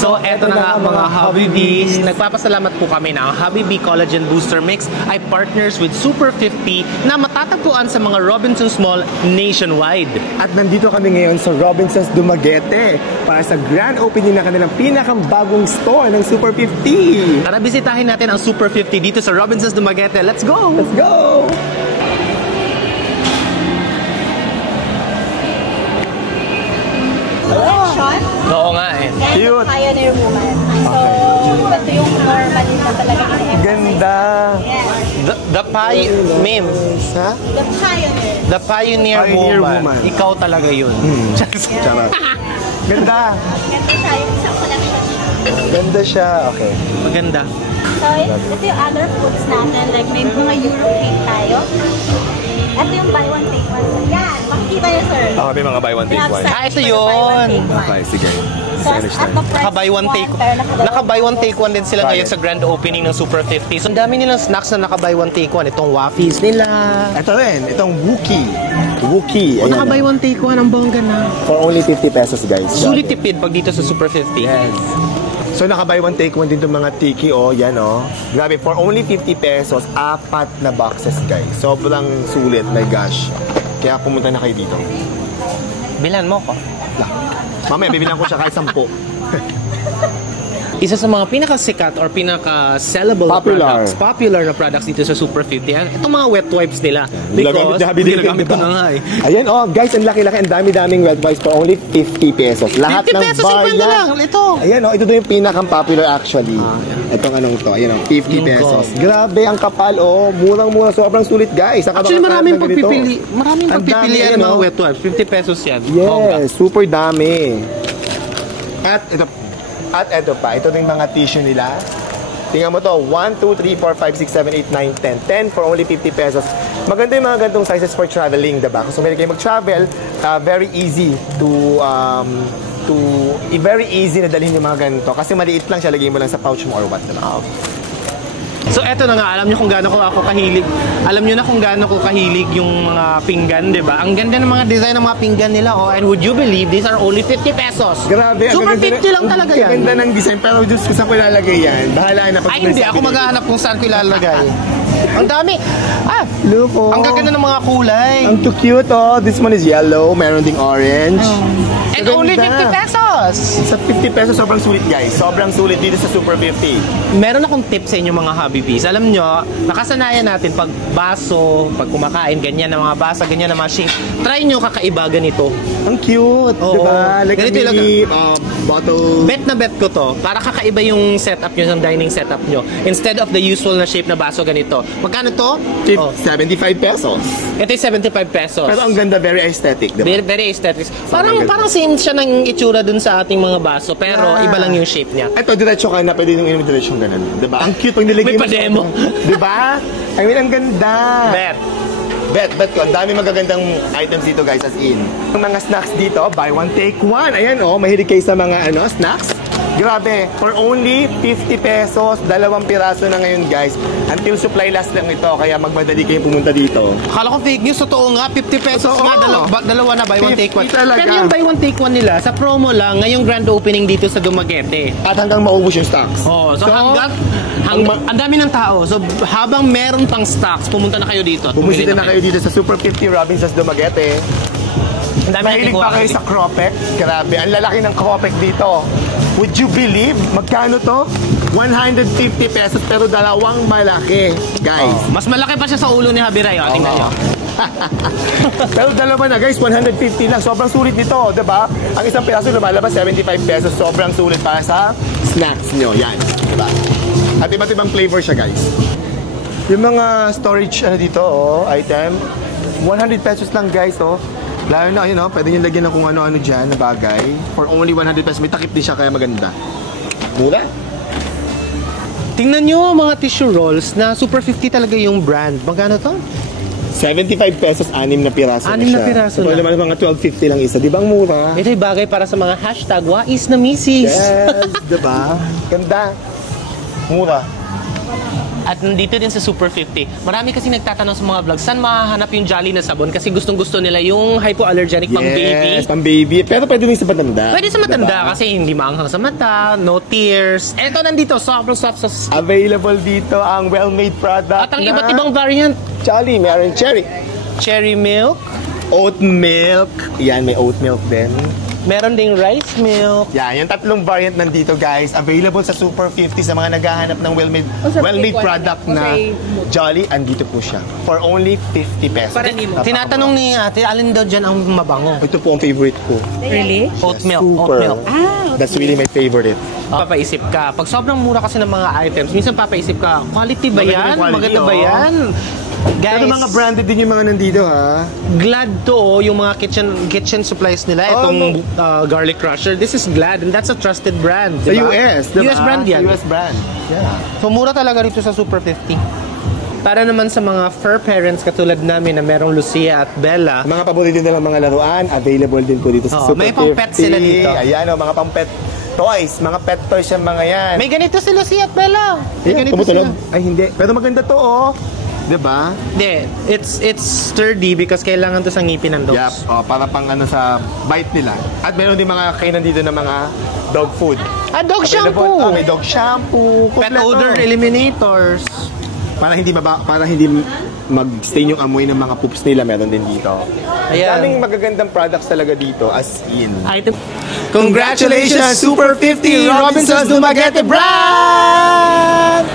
So, eto na nga mga Habibis. Nagpapasalamat po kami na ang Habibi Collagen Booster Mix ay partners with Super 50 na matatagpuan sa mga Robinsons Mall nationwide. At nandito kami ngayon sa Robinsons Dumaguete para sa grand opening ng kanilang pinakambagong store ng Super 50. Tara, bisitahin natin ang Super 50 dito sa Robinsons Dumaguete. Let's go! Let's go! Oo nga eh. Cute. Pioneer woman. So, ito yung normal na talaga. Ganda. The Mim. Ha? The pioneer. The Pioneer woman. Ikaw talaga yun. Charot. Ganda. Ganda siya yung isang collection. Ganda siya. Okay. Maganda. So, ito yung other foods natin. Like, may mga Euro cake tayo. Ito yung buy one, take one. Yan! Makikita nyo, sir. May mga buy one, take one. Ito yun. Okay, sige. Naka-buy one, take one. Naka-buy one, take one din sila ngayon sa grand opening ng Super 50. So, ang dami nilang snacks na naka-buy one, take one. Itong waffles nila. Ito rin. Itong Wookie. Naka-buy one, take one. Ang bongga na. For only 50 pesos, guys. Sulit tipid pag dito sa Super 50. Yes. So naka-buy one take one din itong mga tiki, yan Grabe, for only 50 pesos, 4 na boxes, guys. Sobrang sulit, my gosh. Kaya pumunta na kayo dito. Bilan mo ko. Mamaya, bibilang ko siya kahit 10. Isa sa mga pinakasikat or pinaka-sellable popular na products dito sa Super 50. Itong mga wet wipes nila. Because, ginagamit ko na nga eh. Ayan, guys, ang laki-laki, ang dami-daming wet wipes for only 50 pesos. Lahat 50 ng pesos, bar 50 lang. Ito. Ayan, ito yung pinakang-popular actually. Itong anong to, ayan 50 pesos. Grabe, ang kapal, murang-mura, sobrang sulit, guys. Actually, maraming pagpipili. Maraming pagpipilian ng mga wet wipes. 50 pesos yan. Yes, super dami. At ito pa, ito yung mga tissue nila. Tingnan mo to, 1, 2, 3, 4, 5, 6, 7, 8, 9, 10. 10 for only 50 pesos. Maganda yung mga gantong sizes for traveling, diba? Kung sumili kayo mag-travel, very easy very easy na dalhin yung mga ganito. Kasi maliit lang siya, lagay mo lang sa pouch mo or what, diba? So eto na nga, alam niyo kung gaano ako kahilig. Alam niyo na kung gaano ko kahilig yung mga pinggan, 'di ba? Ang ganda ng mga design ng mga pinggan nila, and would you believe these are only 50 pesos? Grabe, Super 50 lang talaga yan. Ang ganda ng design, pero Diyos ko, saan ko ilalagay yan? Bahala na. Ay hindi, ako maghahanap kung saan ko ilalagay. Ang dami. Look, ang gaganda ng mga kulay. Ang too cute, This one is yellow, meron ding orange. And only 50 pesos! Sa 50 pesos, sobrang sulit, guys. Sobrang sulit dito sa Super 50. Meron akong tip sa inyo mga Habibis. Alam nyo, nakasanayan natin pag baso, pag kumakain, ganyan na mga basa, ganyan na mga shape. Try nyo kakaiba ganito. Ang cute, diba? Like ganito a mini bottle. Bet na bet ko to. Para kakaiba yung setup nyo, yung dining setup nyo. Instead of the usual na shape na baso ganito. Magkano to? 75 pesos. Ito yung 75 pesos. Pero ang ganda, very aesthetic, diba? Very aesthetic. Parang same siya ng itsura dun sa ating mga baso, pero iba lang yung shape niya. Ito, diretso ka na, pwede nung inom diretso ganun. Diba? Ang cute pag nilagay mo. May pa-demo. Diba? I mean, ang ganda. Bet ko. Ang dami magagandang items dito, guys, as in. Yung mga snacks dito, buy one, take one. Ayan, mahilig kayo sa mga, snacks. Grabe, for only 50 pesos, 2 piraso na ngayon, guys. Until supply last lang ito, kaya magmadali kayo pumunta dito. Akala ko fake news, totoo nga, 50 pesos nga, dalawa na, buy one, take one. Talaga. Pero yung buy one, take one nila, sa promo lang, ngayong grand opening dito sa Dumaguete. At hanggang maubos yung stocks. So hanggang ang dami ng tao. So habang meron pang stocks, pumunta na kayo dito. Bumusita na kayo dito sa Super 50 Robinsons Dumaguete. Mahilig pa kayo sa Cropek? Grabe, ang lalaki ng Cropek dito. Would you believe? Magkano to? 150 pesos pero dalawang malaki, guys. Mas malaki pa siya sa ulo ni Habiray, tingnan nyo. Pero dalawa na, guys, 150 lang. Sobrang sulit nito, diba? Ang isang piraso lumalabas 75 pesos. Sobrang sulit para sa snacks nyo. Yan, diba? At iba't ibang flavor siya, guys. Yung mga storage dito, item, 100 pesos lang, guys, Lalo na, pwede nyo lagyan ng kung ano-ano dyan na bagay. For only 100 pesos. May takip din siya, kaya maganda. Mura? Tingnan nyo mga tissue rolls na Super 50 talaga yung brand. Magkano to? 75 pesos, 6 na piraso na siya. 6 na piraso na. Naman mga 12.50 lang isa. Di ba ang mura? Ito yung bagay para sa mga hashtag wais na misis. Yes, diba? Ganda. Mura. At nandito din sa Super 50. Marami kasi nagtatanong sa mga vlogs, saan mahahanap yung Jolly na sabon? Kasi gustong-gusto nila yung hypoallergenic pang baby. Yes, pang baby. Pero pwede rin sa matanda. Pwede sa matanda Diba? kasi hindi maanghang sa mata, no tears. Eto nandito, soft sauce. Available dito ang well-made product At ang iba't ibang variant, Jolly, meron cherry. cherry milk, Oat milk. Yan, may oat milk din. meron ding rice milk. Yan, yung tatlong variant nandito guys. Available sa Super 50 sa mga naghahanap ng well-made product na Jolly. Andito po siya. For only 50 pesos. Tinatanong ni ate, alin daw dyan ang mabango? Ito po ang favorite ko. Really? Oat milk, oat Super. milk. That's really my favorite. Papaisip ka, pag sobrang mura kasi ng mga items, minsan papaisip ka, quality ba Maganda yan? yung quality, Maganda ba oh. yan? Guys, Pero mga branded din yung mga nandito ha. Glad to, yung mga kitchen supplies nila, itong garlic crusher. This is Glad and that's a trusted brand. Sa diba? US, diba? US brand yan. US brand. Yeah. So mura talaga rito sa Super 50. Para naman sa mga fur parents katulad namin na merong Lucia at Bella, Mga paborito nilang mga laruan, available din po dito sa Oo, Super may pang 50. pet sila dito. Ayan o, mga pang pet toys. Mga pet toys yung mga yan. may ganito si Lucia at Bella. May Ayan, ganito tumutunog. sila. Ay, hindi. Pero maganda to oh. Diba? Hindi, it's sturdy because kailangan to sa ngipin ng dogs. Yup. Oh, para pang ano sa bite nila. At meron din mga kainan dito ng mga dog food. Ah, dog Available. shampoo! May dog shampoo. Pet Kompleto. odor eliminators. Para hindi mag-stain yung amoy ng mga poops nila, meron din dito. Ayan. Daming magagandang products talaga dito as in. Item. Congratulations, Super 50 Robinsons Dumaguete Branch!